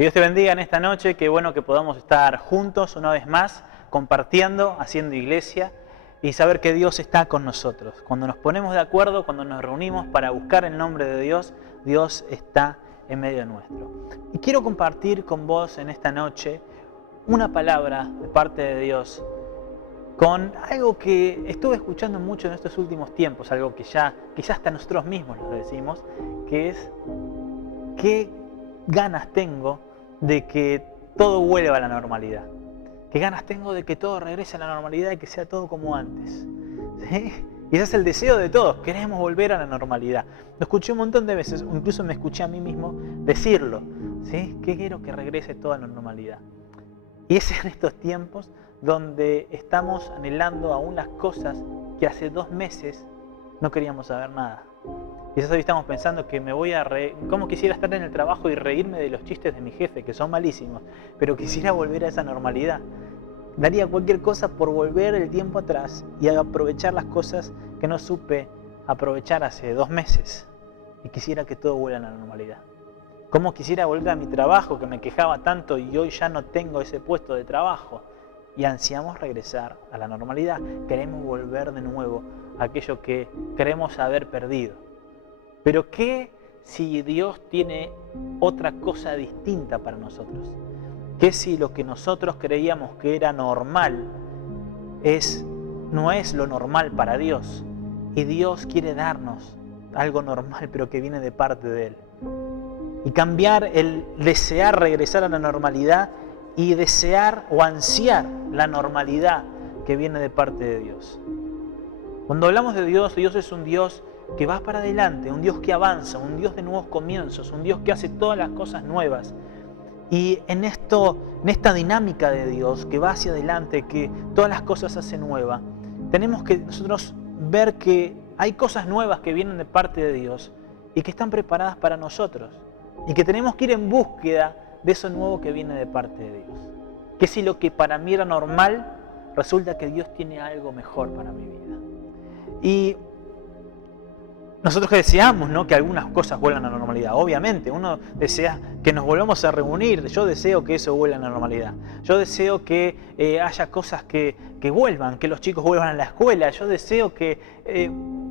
Que Dios te bendiga en esta noche, qué bueno que podamos estar juntos una vez más, compartiendo, haciendo iglesia y saber que Dios está con nosotros. Cuando nos ponemos de acuerdo, cuando nos reunimos para buscar el nombre de Dios, Dios está en medio nuestro. Y quiero compartir con vos en esta noche una palabra de parte de Dios con algo que estuve escuchando mucho en estos últimos tiempos, algo que ya quizás hasta nosotros mismos lo decimos, que es qué ganas tengo de que todo vuelva a la normalidad. Qué ganas tengo de que todo regrese a la normalidad y que sea todo como antes. ¿Sí? Y ese es el deseo de todos, queremos volver a la normalidad. Lo escuché un montón de veces, incluso me escuché a mí mismo decirlo. ¿Sí? Que quiero que regrese toda la normalidad. Y es en estos tiempos donde estamos anhelando aún las cosas que hace 2 meses no queríamos saber nada. Quizás hoy estamos pensando que me voy a reír, cómo quisiera estar en el trabajo y reírme de los chistes de mi jefe, que son malísimos, pero quisiera volver a esa normalidad. Daría cualquier cosa por volver el tiempo atrás y aprovechar las cosas que no supe aprovechar hace 2 meses. Y quisiera que todo vuelva a la normalidad. Cómo quisiera volver a mi trabajo, que me quejaba tanto y hoy ya no tengo ese puesto de trabajo. Y ansiamos regresar a la normalidad. Queremos volver de nuevo a aquello que creemos haber perdido. Pero ¿qué si Dios tiene otra cosa distinta para nosotros? ¿Qué si lo que nosotros creíamos que era normal no es lo normal para Dios? Y Dios quiere darnos algo normal, pero que viene de parte de Él. Y cambiar el desear regresar a la normalidad y desear o ansiar la normalidad que viene de parte de Dios. Cuando hablamos de Dios, Dios es un Dios que va para adelante, un Dios que avanza, un Dios de nuevos comienzos, un Dios que hace todas las cosas nuevas. Y en esta dinámica de Dios que va hacia adelante, que todas las cosas hace nueva, tenemos que nosotros ver que hay cosas nuevas que vienen de parte de Dios y que están preparadas para nosotros. Y que tenemos que ir en búsqueda de eso nuevo que viene de parte de Dios. Que si lo que para mí era normal, resulta que Dios tiene algo mejor para mi vida. Y nosotros que deseamos, ¿no?, que algunas cosas vuelvan a la normalidad. Obviamente, uno desea que nos volvamos a reunir. Yo deseo que eso vuelva a la normalidad. Yo deseo que haya cosas que vuelvan, que los chicos vuelvan a la escuela. Yo deseo que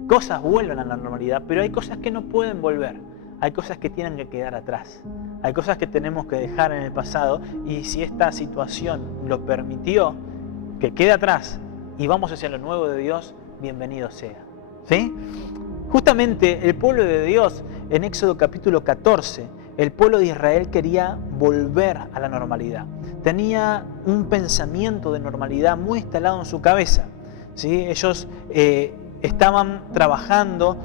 cosas vuelvan a la normalidad. Pero hay cosas que no pueden volver. Hay cosas que tienen que quedar atrás. Hay cosas que tenemos que dejar en el pasado. Y si esta situación lo permitió, que quede atrás y vamos hacia lo nuevo de Dios, bienvenido sea. ¿Sí? Justamente el pueblo de Dios, en Éxodo capítulo 14, el pueblo de Israel quería volver a la normalidad. Tenía un pensamiento de normalidad muy instalado en su cabeza. ¿Sí? Ellos estaban trabajando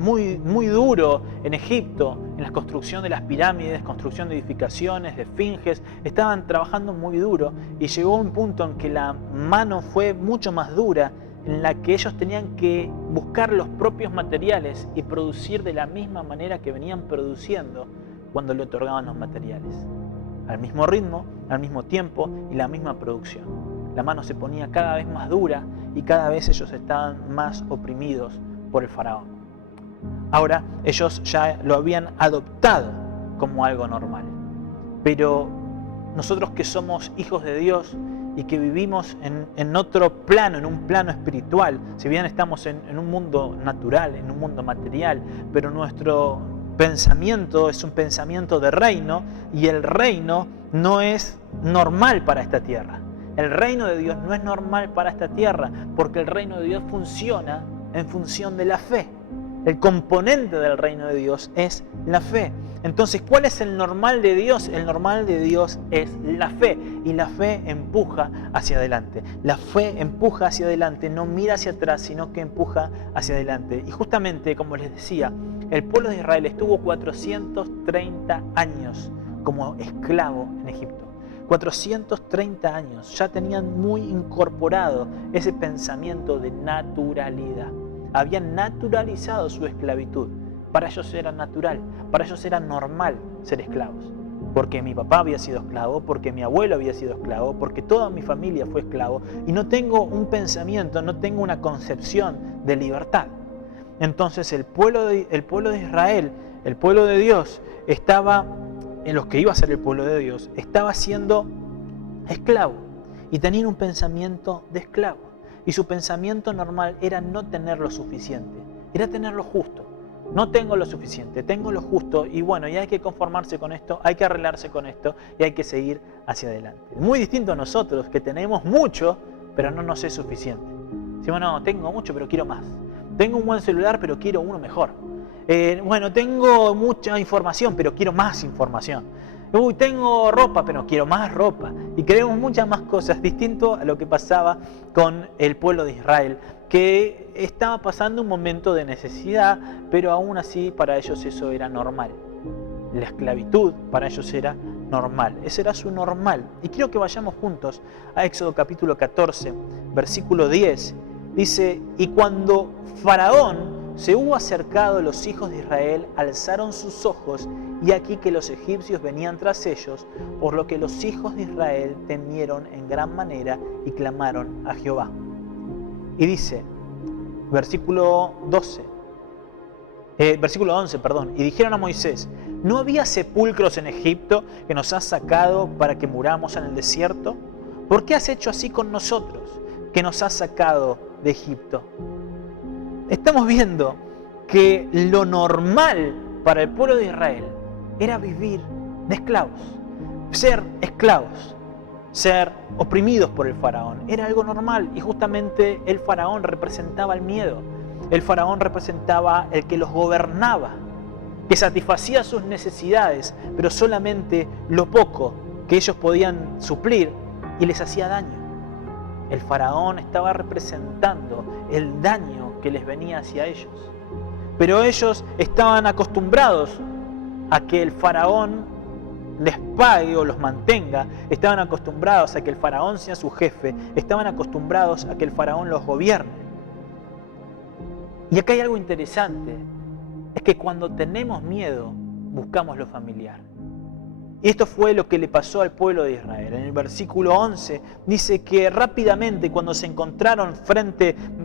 muy duro en Egipto, en la construcción de las pirámides, construcción de edificaciones, de esfinges. Estaban trabajando muy duro y llegó un punto en que la mano fue mucho más dura, en la que ellos tenían que buscar los propios materiales y producir de la misma manera que venían produciendo cuando le otorgaban los materiales. Al mismo ritmo, al mismo tiempo y la misma producción. La mano se ponía cada vez más dura y cada vez ellos estaban más oprimidos por el faraón. Ahora ellos ya lo habían adoptado como algo normal. Pero nosotros que somos hijos de Dios y que vivimos en otro plano, en un plano espiritual, si bien estamos en un mundo natural, en un mundo material, pero nuestro pensamiento es un pensamiento de reino y el reino no es normal para esta tierra. El reino de Dios no es normal para esta tierra porque el reino de Dios funciona en función de la fe. El componente del reino de Dios es la fe. Entonces, ¿cuál es el normal de Dios? El normal de Dios es la fe. Y la fe empuja hacia adelante. La fe empuja hacia adelante, no mira hacia atrás, sino que empuja hacia adelante. Y justamente, como les decía, el pueblo de Israel estuvo 430 años como esclavo en Egipto. 430 años. Ya tenían muy incorporado ese pensamiento de naturalidad. Habían naturalizado su esclavitud. Para ellos era natural, para ellos era normal ser esclavos. Porque mi papá había sido esclavo, porque mi abuelo había sido esclavo, porque toda mi familia fue esclavo. Y no tengo un pensamiento, no tengo una concepción de libertad. Entonces el pueblo de Israel, el pueblo de Dios, estaba en los que iba a ser el pueblo de Dios, estaba siendo esclavo y tenían un pensamiento de esclavo. Y su pensamiento normal era no tener lo suficiente, era tener lo justo. No tengo lo suficiente, tengo lo justo y bueno, y hay que conformarse con esto, hay que arreglarse con esto y hay que seguir hacia adelante. Muy distinto a nosotros que tenemos mucho, pero no nos es suficiente. Decimos, no, tengo mucho, pero quiero más. Tengo un buen celular, pero quiero uno mejor. Bueno, tengo mucha información, pero quiero más información. Tengo ropa, pero quiero más ropa. Y queremos muchas más cosas, distinto a lo que pasaba con el pueblo de Israel, que estaba pasando un momento de necesidad, pero aún así para ellos eso era normal. La esclavitud para ellos era normal, ese era su normal. Y quiero que vayamos juntos a Éxodo capítulo 14, versículo 10. Dice, y cuando Faraón se hubo acercado, los hijos de Israel alzaron sus ojos, y aquí que los egipcios venían tras ellos, por lo que los hijos de Israel temieron en gran manera y clamaron a Jehová. Y dice, versículo 11, y dijeron a Moisés, ¿no había sepulcros en Egipto que nos has sacado para que muramos en el desierto? ¿Por qué has hecho así con nosotros, que nos has sacado de Egipto? Estamos viendo que lo normal para el pueblo de Israel era vivir de esclavos, ser esclavos, ser oprimidos por el faraón. Era algo normal y justamente el faraón representaba el miedo. El faraón representaba el que los gobernaba, que satisfacía sus necesidades, pero solamente lo poco que ellos podían suplir y les hacía daño. El faraón estaba representando el daño que les venía hacia ellos. Pero ellos estaban acostumbrados a que el faraón les pague o los mantenga, estaban acostumbrados a que el faraón sea su jefe, estaban acostumbrados a que el faraón los gobierne. Y acá hay algo interesante, es que cuando tenemos miedo, buscamos lo familiar. Y esto fue lo que le pasó al pueblo de Israel. En el versículo 11 dice que rápidamente cuando se encontraron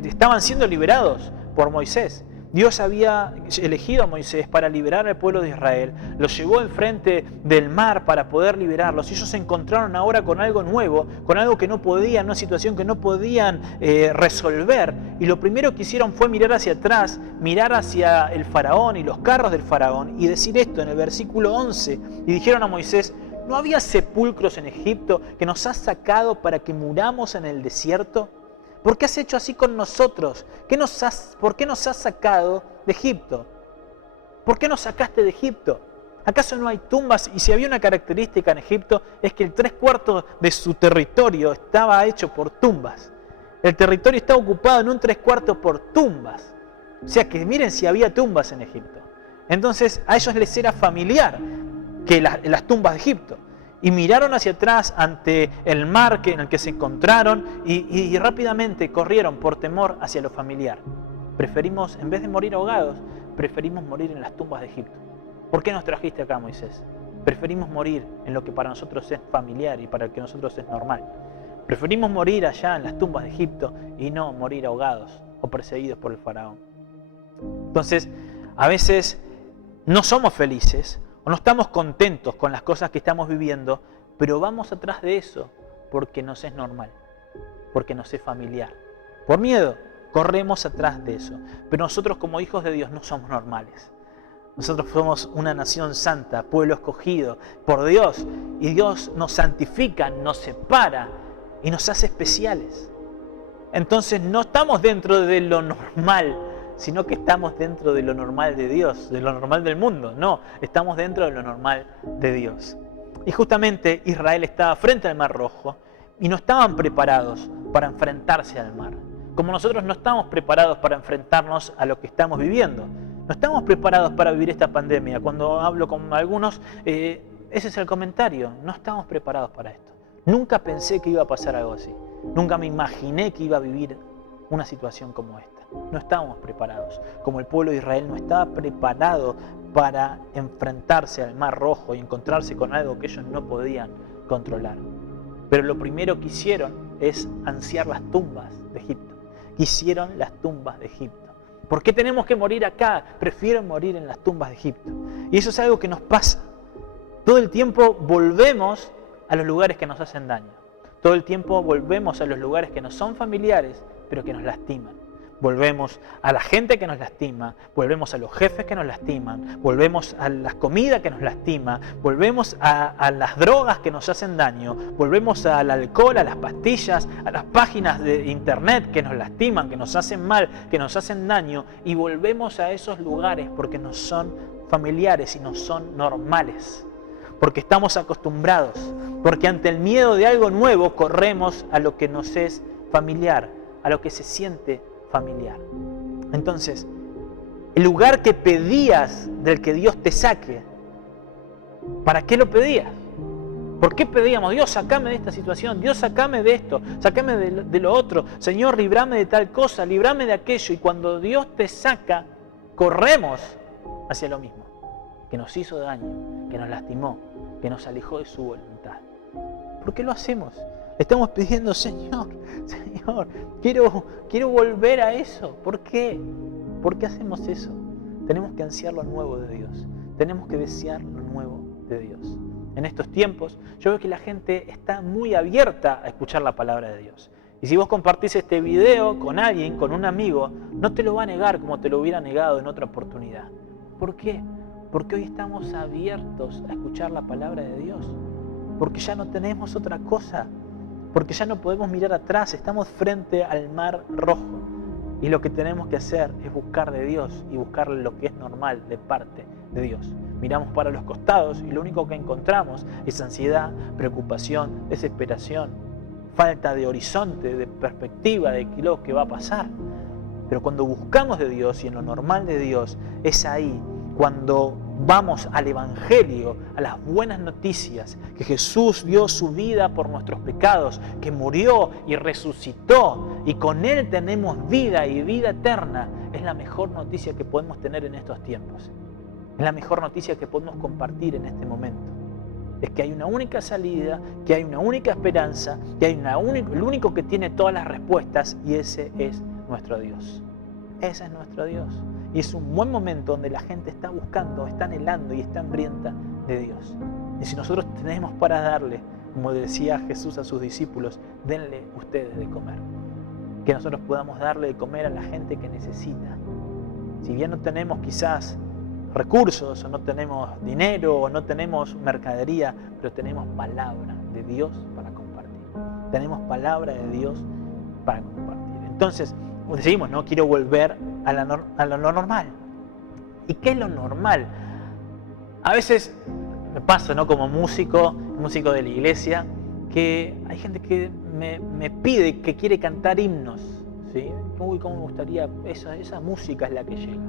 estaban siendo liberados por Moisés. Dios había elegido a Moisés para liberar al pueblo de Israel, los llevó enfrente del mar para poder liberarlos. Y ellos se encontraron ahora con algo nuevo, con algo que no podían, una situación que no podían resolver. Y lo primero que hicieron fue mirar hacia atrás, mirar hacia el faraón y los carros del faraón y decir esto en el versículo 11. Y dijeron a Moisés, ¿no había sepulcros en Egipto que nos has sacado para que muramos en el desierto? ¿Por qué has hecho así con nosotros? ¿Por qué nos has sacado de Egipto? ¿Por qué nos sacaste de Egipto? ¿Acaso no hay tumbas? Y si había una característica en Egipto es que el 3/4 de su territorio estaba hecho por tumbas. El territorio estaba ocupado en un 3/4 por tumbas. O sea que miren si había tumbas en Egipto. Entonces a ellos les era familiar que las tumbas de Egipto. Y miraron hacia atrás ante el mar en el que se encontraron y rápidamente corrieron por temor hacia lo familiar. Preferimos, en vez de morir ahogados, preferimos morir en las tumbas de Egipto. ¿Por qué nos trajiste acá, Moisés? Preferimos morir en lo que para nosotros es familiar y para el que nosotros es normal. Preferimos morir allá en las tumbas de Egipto y no morir ahogados o perseguidos por el faraón. Entonces, a veces no somos felices, o no estamos contentos con las cosas que estamos viviendo, pero vamos atrás de eso porque nos es normal, porque nos es familiar. Por miedo, corremos atrás de eso. Pero nosotros como hijos de Dios no somos normales. Nosotros somos una nación santa, pueblo escogido por Dios. Y Dios nos santifica, nos separa y nos hace especiales. Entonces no estamos dentro de lo normal, sino que estamos dentro de lo normal de Dios, de lo normal del mundo. No, estamos dentro de lo normal de Dios. Y justamente Israel estaba frente al Mar Rojo y no estaban preparados para enfrentarse al mar. Como nosotros no estamos preparados para enfrentarnos a lo que estamos viviendo. No estamos preparados para vivir esta pandemia. Cuando hablo con algunos, ese es el comentario. No estamos preparados para esto. Nunca pensé que iba a pasar algo así. Nunca me imaginé que iba a vivir una situación como esta. No estábamos preparados. Como el pueblo de Israel no estaba preparado para enfrentarse al Mar Rojo y encontrarse con algo que ellos no podían controlar. Pero lo primero que hicieron es ansiar las tumbas de Egipto. Quisieron las tumbas de Egipto. ¿Por qué tenemos que morir acá? Prefiero morir en las tumbas de Egipto. Y eso es algo que nos pasa. Todo el tiempo volvemos a los lugares que nos hacen daño. Todo el tiempo volvemos a los lugares que nos son familiares, pero que nos lastiman. Volvemos a la gente que nos lastima, volvemos a los jefes que nos lastiman, volvemos a la comida que nos lastima, volvemos a las drogas que nos hacen daño, volvemos al alcohol, a las pastillas, a las páginas de internet que nos lastiman, que nos hacen mal, que nos hacen daño, y volvemos a esos lugares porque nos son familiares y nos son normales, porque estamos acostumbrados, porque ante el miedo de algo nuevo corremos a lo que nos es familiar, a lo que se siente familiar. Entonces, el lugar que pedías del que Dios te saque, ¿para qué lo pedías? ¿Por qué pedíamos? Dios, sacame de esta situación, Dios, sacame de esto, sacame de lo otro, Señor, librame de tal cosa, librame de aquello. Y cuando Dios te saca, corremos hacia lo mismo, que nos hizo daño, que nos lastimó, que nos alejó de su voluntad. ¿Por qué lo hacemos? Estamos pidiendo, Señor, quiero volver a eso. ¿Por qué? ¿Por qué hacemos eso? Tenemos que ansiar lo nuevo de Dios. Tenemos que desear lo nuevo de Dios. En estos tiempos, yo veo que la gente está muy abierta a escuchar la palabra de Dios. Y si vos compartís este video con alguien, con un amigo, no te lo va a negar como te lo hubiera negado en otra oportunidad. ¿Por qué? Porque hoy estamos abiertos a escuchar la palabra de Dios. Porque ya no tenemos otra cosa. Porque ya no podemos mirar atrás, estamos frente al mar rojo. Y lo que tenemos que hacer es buscar de Dios y buscar lo que es normal de parte de Dios. Miramos para los costados y lo único que encontramos es ansiedad, preocupación, desesperación, falta de horizonte, de perspectiva de lo que va a pasar. Pero cuando buscamos de Dios y en lo normal de Dios, es ahí cuando vamos al Evangelio, a las buenas noticias, que Jesús dio su vida por nuestros pecados, que murió y resucitó, y con Él tenemos vida y vida eterna. Es la mejor noticia que podemos tener en estos tiempos. Es la mejor noticia que podemos compartir en este momento. Es que hay una única salida, que hay una única esperanza, que hay el único que tiene todas las respuestas, y ese es nuestro Dios. Ese es nuestro Dios. Y es un buen momento donde la gente está buscando, está anhelando y está hambrienta de Dios. Y si nosotros tenemos para darle, como decía Jesús a sus discípulos, denle ustedes de comer. Que nosotros podamos darle de comer a la gente que necesita. Si bien no tenemos quizás recursos, o no tenemos dinero, o no tenemos mercadería, pero tenemos palabra de Dios para compartir. Tenemos palabra de Dios para compartir. Entonces, decimos, no quiero volver a lo normal. ¿Y qué es lo normal? A veces me pasa, ¿no? Como músico de la iglesia, que hay gente que me pide que quiere cantar himnos, ¿sí? Uy, cómo me gustaría, esa música es la que llega.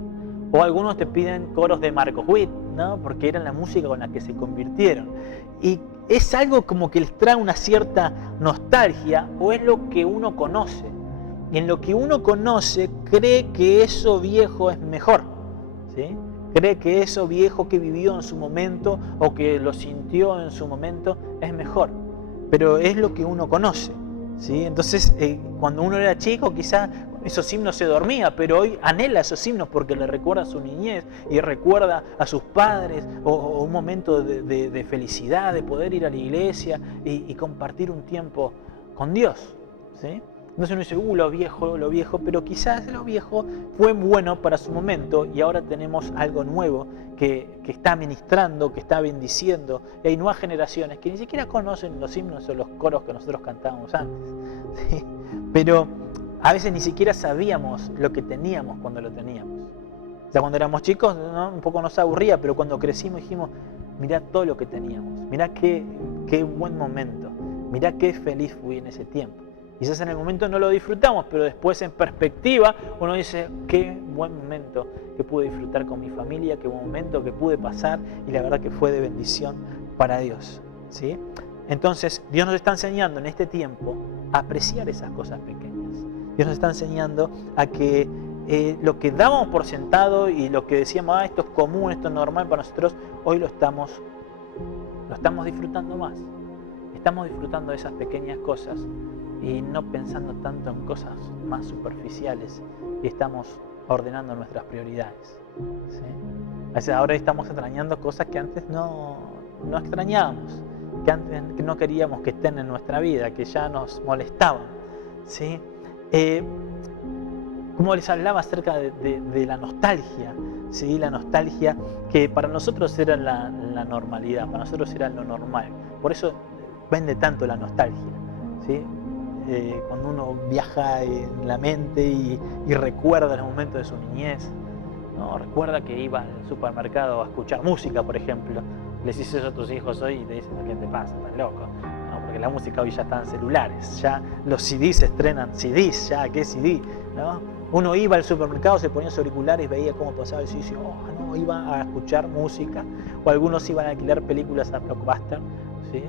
O algunos te piden coros de Marcos Witt, ¿no? Porque era la música con la que se convirtieron. Y es algo como que les trae una cierta nostalgia, o es lo que uno conoce. Y en lo que uno conoce cree que eso viejo es mejor, ¿sí? Cree que eso viejo que vivió en su momento o que lo sintió en su momento es mejor. Pero es lo que uno conoce, ¿sí? Entonces, cuando uno era chico, quizás esos himnos se dormía, pero hoy anhela esos himnos porque le recuerda a su niñez y recuerda a sus padres o un momento de felicidad, de poder ir a la iglesia y compartir un tiempo con Dios, ¿sí? Entonces uno dice, lo viejo, pero quizás lo viejo fue bueno para su momento y ahora tenemos algo nuevo que está ministrando, que está bendiciendo. Y hay nuevas generaciones que ni siquiera conocen los himnos o los coros que nosotros cantábamos antes, ¿sí? Pero a veces ni siquiera sabíamos lo que teníamos cuando lo teníamos. O sea, cuando éramos chicos, ¿no? Un poco nos aburría, pero cuando crecimos dijimos, mirá todo lo que teníamos, mirá qué buen momento, mirá qué feliz fui en ese tiempo. Quizás en el momento no lo disfrutamos, pero después en perspectiva uno dice, qué buen momento que pude disfrutar con mi familia, qué buen momento que pude pasar, y la verdad que fue de bendición para Dios, ¿sí? Entonces Dios nos está enseñando en este tiempo a apreciar esas cosas pequeñas. Dios nos está enseñando a que lo que dábamos por sentado y lo que decíamos, esto es común, esto es normal para nosotros, hoy lo estamos disfrutando más. Estamos disfrutando de esas pequeñas cosas y no pensando tanto en cosas más superficiales, y estamos ordenando nuestras prioridades, ¿sí? O sea, ahora estamos extrañando cosas que antes no no extrañábamos, que antes que no queríamos que estén en nuestra vida, que ya nos molestaban, ¿sí? Como les hablaba acerca de la nostalgia, ¿sí? La nostalgia que para nosotros era la normalidad, para nosotros era lo normal. Por eso vende tanto la nostalgia, ¿sí? Cuando uno viaja en la mente y recuerda los momentos de su niñez, ¿no? Recuerda que iba al supermercado a escuchar música, por ejemplo. Les dices eso a tus hijos hoy y te dicen, ¿qué te pasa? ¿Estás loco? ¿No? Porque la música hoy ya está en celulares, ya los CDs se estrenan CDs, ya, ¿qué CD? ¿No? Uno iba al supermercado, se ponía sus auriculares, veía cómo pasaba el sitio, no, iba a escuchar música, o algunos iban a alquilar películas a Blockbuster, ¿sí?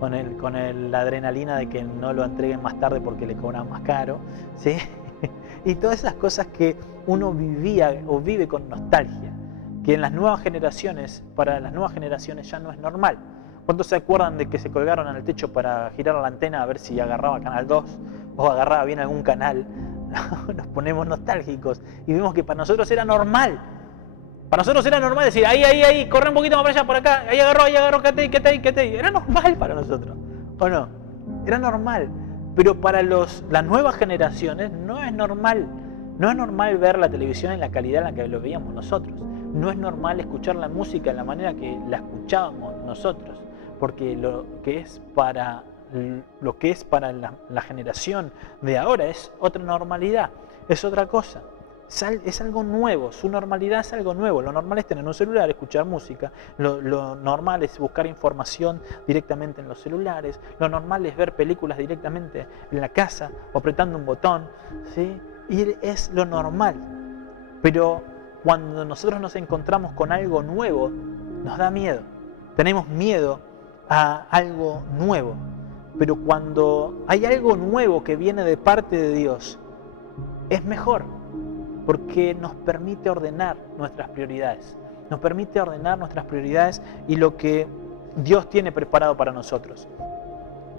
Con la adrenalina de que no lo entreguen más tarde porque le cobran más caro, ¿sí? Y todas esas cosas que uno vivía o vive con nostalgia, que en las nuevas generaciones, para las nuevas generaciones ya no es normal. ¿Cuántos se acuerdan de que se colgaron en el techo para girar la antena a ver si agarraba Canal 2 o agarraba bien algún canal? Nos ponemos nostálgicos y vemos que para nosotros era normal. Para nosotros era normal decir, ahí, corre un poquito más para allá, por acá, ahí agarró, quete. Era normal para nosotros, ¿o no? Era normal. Pero para las nuevas generaciones no es normal. No es normal ver la televisión en la calidad en la que lo veíamos nosotros. No es normal escuchar la música en la manera que la escuchábamos nosotros. Porque lo que es para la generación de ahora es otra normalidad, es otra cosa. Es algo nuevo, su normalidad es algo nuevo. Lo normal es tener un celular, escuchar música, lo normal es buscar información directamente en los celulares, lo normal es ver películas directamente en la casa o apretando un botón, ¿sí? Y es lo normal. Pero cuando nosotros nos encontramos con algo nuevo, nos da miedo. Tenemos miedo a algo nuevo. Pero cuando hay algo nuevo que viene de parte de Dios, es mejor. Porque nos permite ordenar nuestras prioridades. Nos permite ordenar nuestras prioridades y lo que Dios tiene preparado para nosotros.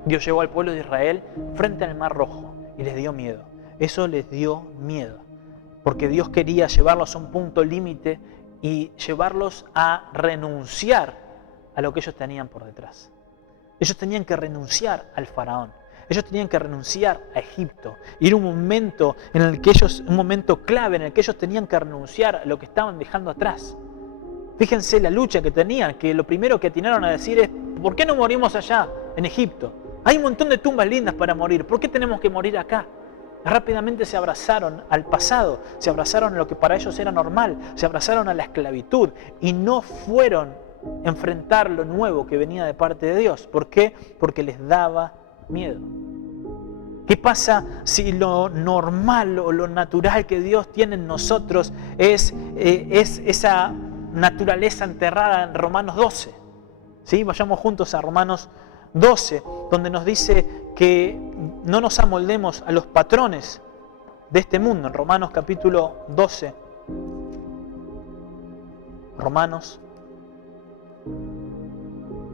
Dios llevó al pueblo de Israel frente al Mar Rojo y les dio miedo. Eso les dio miedo. Porque Dios quería llevarlos a un punto límite y llevarlos a renunciar a lo que ellos tenían por detrás. Ellos tenían que renunciar al faraón. Ellos tenían que renunciar a Egipto. Y era un momento un momento clave en el que ellos tenían que renunciar a lo que estaban dejando atrás. Fíjense la lucha que tenían, que lo primero que atinaron a decir es, ¿por qué no morimos allá, en Egipto? Hay un montón de tumbas lindas para morir, ¿por qué tenemos que morir acá? Rápidamente se abrazaron al pasado, se abrazaron a lo que para ellos era normal, se abrazaron a la esclavitud y no fueron a enfrentar lo nuevo que venía de parte de Dios. ¿Por qué? Porque les daba miedo. ¿Qué pasa si lo normal o lo natural que Dios tiene en nosotros es esa naturaleza enterrada en Romanos 12? ¿Sí? Vayamos juntos a Romanos 12, donde nos dice que no nos amoldemos a los patrones de este mundo. En Romanos capítulo 12, Romanos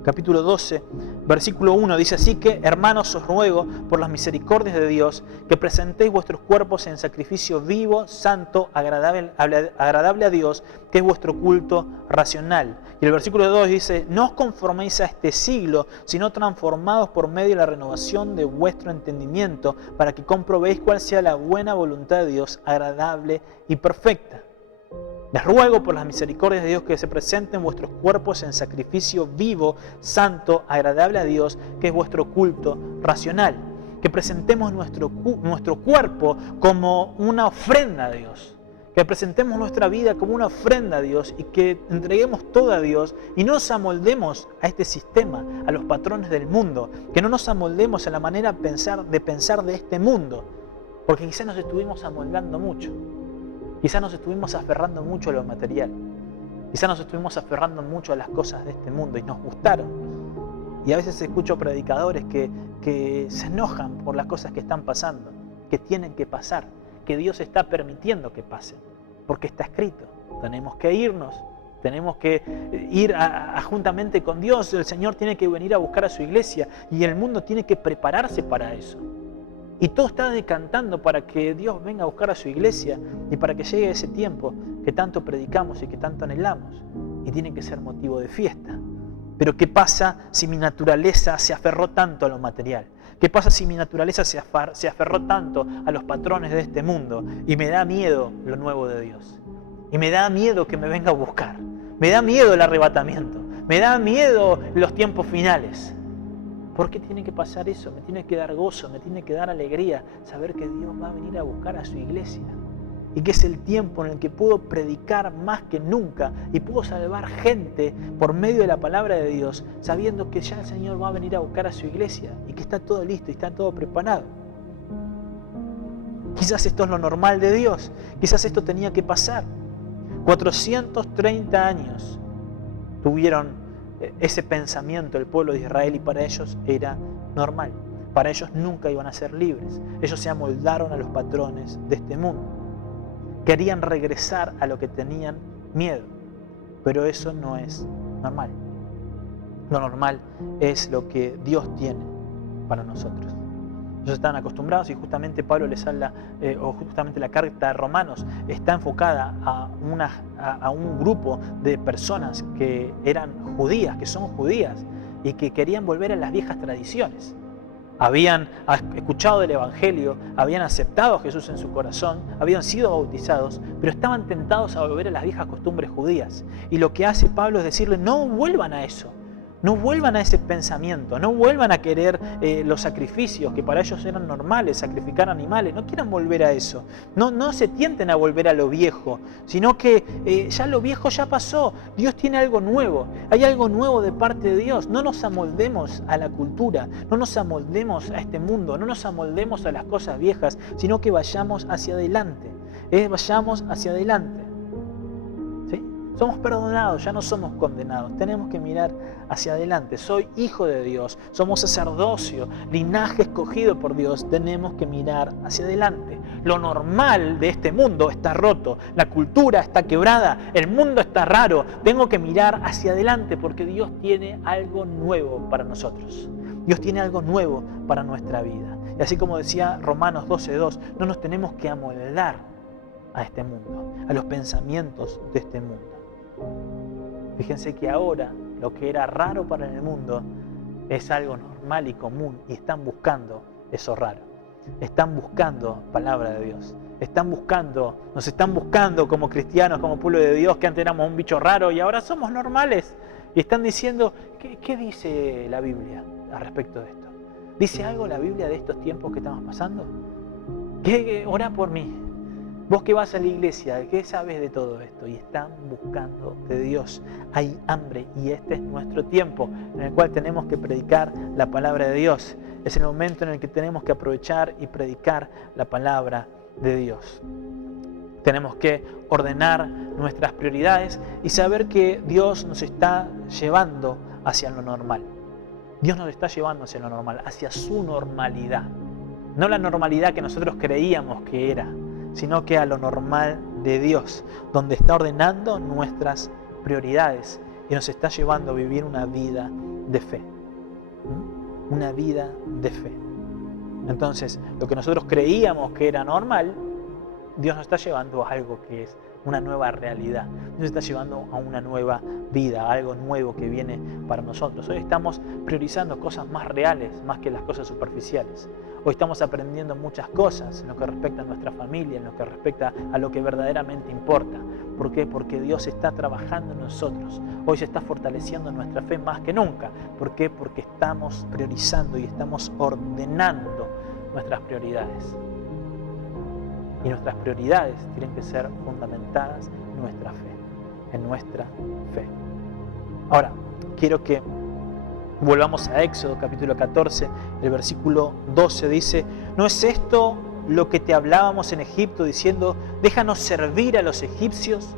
capítulo 12, versículo 1, dice: así que, hermanos, os ruego, por las misericordias de Dios, que presentéis vuestros cuerpos en sacrificio vivo, santo, agradable a Dios, que es vuestro culto racional. Y el versículo 2 dice: no os conforméis a este siglo, sino transformados por medio de la renovación de vuestro entendimiento, para que comprobéis cuál sea la buena voluntad de Dios, agradable y perfecta. Les ruego por las misericordias de Dios que se presenten vuestros cuerpos en sacrificio vivo, santo, agradable a Dios, que es vuestro culto racional. Que presentemos nuestro cuerpo como una ofrenda a Dios. Que presentemos nuestra vida como una ofrenda a Dios y que entreguemos todo a Dios y no nos amoldemos a este sistema, a los patrones del mundo. Que no nos amoldemos a la manera de pensar de este mundo. Porque quizás nos estuvimos amoldando mucho. Quizás nos estuvimos aferrando mucho a lo material. Quizás nos estuvimos aferrando mucho a las cosas de este mundo y nos gustaron. Y a veces escucho predicadores que se enojan por las cosas que están pasando, que tienen que pasar, que Dios está permitiendo que pasen, porque está escrito. Tenemos que irnos, tenemos que ir juntamente con Dios. El Señor tiene que venir a buscar a su iglesia y el mundo tiene que prepararse para eso. Y todo está decantando para que Dios venga a buscar a su iglesia y para que llegue ese tiempo que tanto predicamos y que tanto anhelamos. Y tiene que ser motivo de fiesta. Pero ¿qué pasa si mi naturaleza se aferró tanto a lo material? ¿Qué pasa si mi naturaleza se aferró tanto a los patrones de este mundo y me da miedo lo nuevo de Dios? Y me da miedo que me venga a buscar. Me da miedo el arrebatamiento. Me da miedo los tiempos finales. ¿Por qué tiene que pasar eso? Me tiene que dar gozo, me tiene que dar alegría saber que Dios va a venir a buscar a su iglesia. Y que es el tiempo en el que puedo predicar más que nunca y puedo salvar gente por medio de la palabra de Dios, sabiendo que ya el Señor va a venir a buscar a su iglesia y que está todo listo y está todo preparado. Quizás esto es lo normal de Dios, quizás esto tenía que pasar. 430 años tuvieron ese pensamiento el pueblo de Israel y para ellos era normal. Para ellos nunca iban a ser libres. Ellos se amoldaron a los patrones de este mundo. Querían regresar a lo que tenían miedo, pero eso no es normal. Lo normal es lo que Dios tiene para nosotros. Ellos están acostumbrados y justamente Pablo les habla, o justamente la carta de Romanos está enfocada a un grupo de personas que eran judías, que son judías y que querían volver a las viejas tradiciones. Habían escuchado del Evangelio, habían aceptado a Jesús en su corazón, habían sido bautizados, pero estaban tentados a volver a las viejas costumbres judías. Y lo que hace Pablo es decirle, no vuelvan a eso, no vuelvan a ese pensamiento, no vuelvan a querer los sacrificios que para ellos eran normales, sacrificar animales, no quieran volver a eso, no se tienten a volver a lo viejo, sino que ya lo viejo ya pasó, Dios tiene algo nuevo, hay algo nuevo de parte de Dios, no nos amoldemos a la cultura, no nos amoldemos a este mundo, no nos amoldemos a las cosas viejas, sino que vayamos hacia adelante, vayamos hacia adelante. Somos perdonados, ya no somos condenados. Tenemos que mirar hacia adelante. Soy hijo de Dios, somos sacerdocio, linaje escogido por Dios. Tenemos que mirar hacia adelante. Lo normal de este mundo está roto, la cultura está quebrada, el mundo está raro. Tengo que mirar hacia adelante porque Dios tiene algo nuevo para nosotros. Dios tiene algo nuevo para nuestra vida. Y así como decía Romanos 12:2, no nos tenemos que amoldar a este mundo, a los pensamientos de este mundo. Fíjense que ahora lo que era raro para el mundo es algo normal y común y están buscando eso raro. Están buscando palabra de Dios. Nos están buscando como cristianos, como pueblo de Dios, que antes éramos un bicho raro y ahora somos normales. Y están diciendo, ¿qué dice la Biblia al respecto de esto? ¿Dice algo la Biblia de estos tiempos que estamos pasando? Orá por mí. Vos que vas a la iglesia, ¿qué sabes de todo esto? Y están buscando de Dios. Hay hambre y este es nuestro tiempo en el cual tenemos que predicar la palabra de Dios. Es el momento en el que tenemos que aprovechar y predicar la palabra de Dios. Tenemos que ordenar nuestras prioridades y saber que Dios nos está llevando hacia lo normal. Dios nos está llevando hacia lo normal, hacia su normalidad. No la normalidad que nosotros creíamos que era, sino que a lo normal de Dios, donde está ordenando nuestras prioridades y nos está llevando a vivir una vida de fe. Una vida de fe. Entonces, lo que nosotros creíamos que era normal, Dios nos está llevando a algo que es una nueva realidad. Dios nos está llevando a una nueva vida, a algo nuevo que viene para nosotros. Hoy estamos priorizando cosas más reales, más que las cosas superficiales. Hoy estamos aprendiendo muchas cosas en lo que respecta a nuestra familia, en lo que respecta a lo que verdaderamente importa. ¿Por qué? Porque Dios está trabajando en nosotros. Hoy se está fortaleciendo nuestra fe más que nunca. ¿Por qué? Porque estamos priorizando y estamos ordenando nuestras prioridades. Y nuestras prioridades tienen que ser fundamentadas en nuestra fe. Ahora, quiero que volvamos a Éxodo capítulo 14, el versículo 12 dice, ¿no es esto lo que te hablábamos en Egipto diciendo, déjanos servir a los egipcios?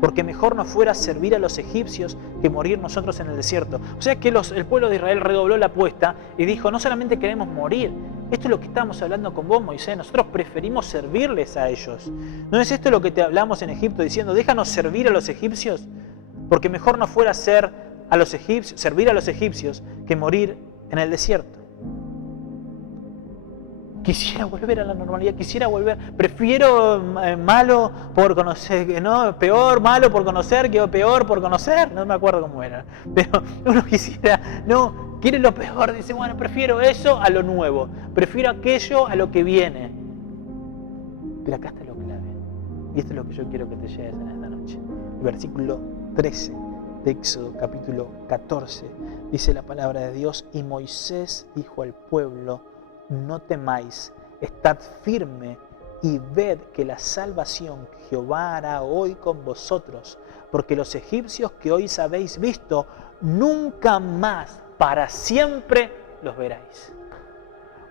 Porque mejor nos fuera servir a los egipcios que morir nosotros en el desierto. O sea que el pueblo de Israel redobló la apuesta y dijo, no solamente queremos morir, esto es lo que estábamos hablando con vos, Moisés, nosotros preferimos servirles a ellos. ¿No es esto lo que te hablamos en Egipto diciendo, déjanos servir a los egipcios? Porque mejor nos fuera servir a los egipcios que morir en el desierto. Quisiera volver a la normalidad, quisiera volver, prefiero malo por conocer, ¿no? Peor malo por conocer que peor por conocer, no me acuerdo cómo era, pero uno quisiera, no, quiere lo peor, dice, bueno, prefiero eso a lo nuevo, prefiero aquello a lo que viene. Pero acá está lo clave, y esto es lo que yo quiero que te lleves en esta noche. El versículo 13 de Éxodo, capítulo 14, dice la palabra de Dios, y Moisés dijo al pueblo, no temáis, estad firme y ved que la salvación que Jehová hará hoy con vosotros, porque los egipcios que hoy habéis visto, nunca más, para siempre, los veréis.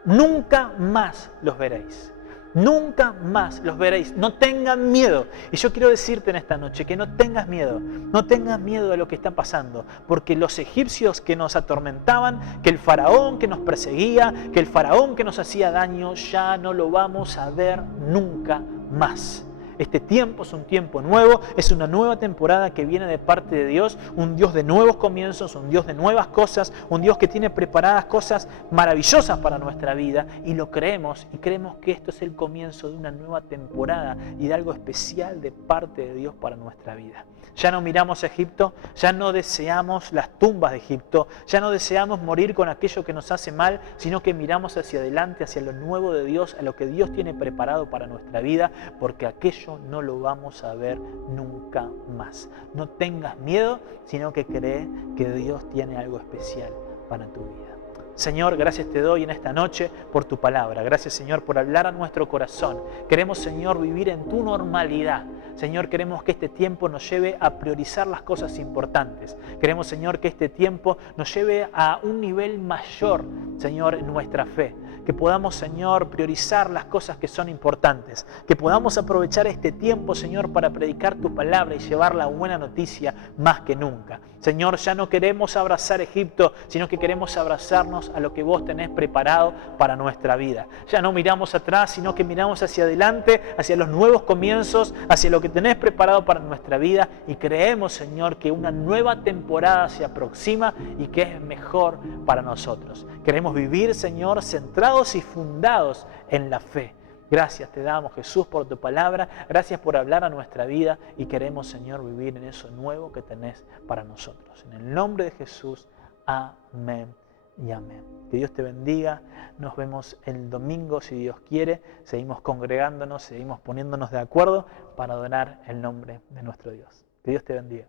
Nunca más los veréis. Nunca más los veréis. No tengan miedo. Y yo quiero decirte en esta noche que no tengas miedo. No tengas miedo de lo que está pasando. Porque los egipcios que nos atormentaban, que el faraón que nos perseguía, que el faraón que nos hacía daño, ya no lo vamos a ver nunca más. Este tiempo es un tiempo nuevo, es una nueva temporada que viene de parte de Dios, un Dios de nuevos comienzos, un Dios de nuevas cosas, un Dios que tiene preparadas cosas maravillosas para nuestra vida y lo creemos y creemos que esto es el comienzo de una nueva temporada y de algo especial de parte de Dios para nuestra vida. Ya no miramos a Egipto, ya no deseamos las tumbas de Egipto, ya no deseamos morir con aquello que nos hace mal, sino que miramos hacia adelante, hacia lo nuevo de Dios, a lo que Dios tiene preparado para nuestra vida, porque aquello no lo vamos a ver nunca más. No tengas miedo, sino que cree que Dios tiene algo especial para tu vida. Señor, gracias te doy en esta noche por tu palabra. Gracias, Señor, por hablar a nuestro corazón. Queremos, Señor, vivir en tu normalidad. Señor, queremos que este tiempo nos lleve a priorizar las cosas importantes. Queremos, Señor, que este tiempo nos lleve a un nivel mayor, Señor, en nuestra fe. Que podamos, Señor, priorizar las cosas que son importantes. Que podamos aprovechar este tiempo, Señor, para predicar tu palabra y llevar la buena noticia más que nunca. Señor, ya no queremos abrazar Egipto, sino que queremos abrazarnos a lo que vos tenés preparado para nuestra vida. Ya no miramos atrás, sino que miramos hacia adelante, hacia los nuevos comienzos, hacia lo que tenés preparado para nuestra vida y creemos, Señor, que una nueva temporada se aproxima y que es mejor para nosotros. Queremos vivir, Señor, centrados y fundados en la fe. Gracias te damos, Jesús, por tu palabra. Gracias por hablar a nuestra vida y queremos, Señor, vivir en eso nuevo que tenés para nosotros. En el nombre de Jesús, amén y amén. Que Dios te bendiga. Nos vemos el domingo, si Dios quiere. Seguimos congregándonos, seguimos poniéndonos de acuerdo para adorar el nombre de nuestro Dios. Que Dios te bendiga.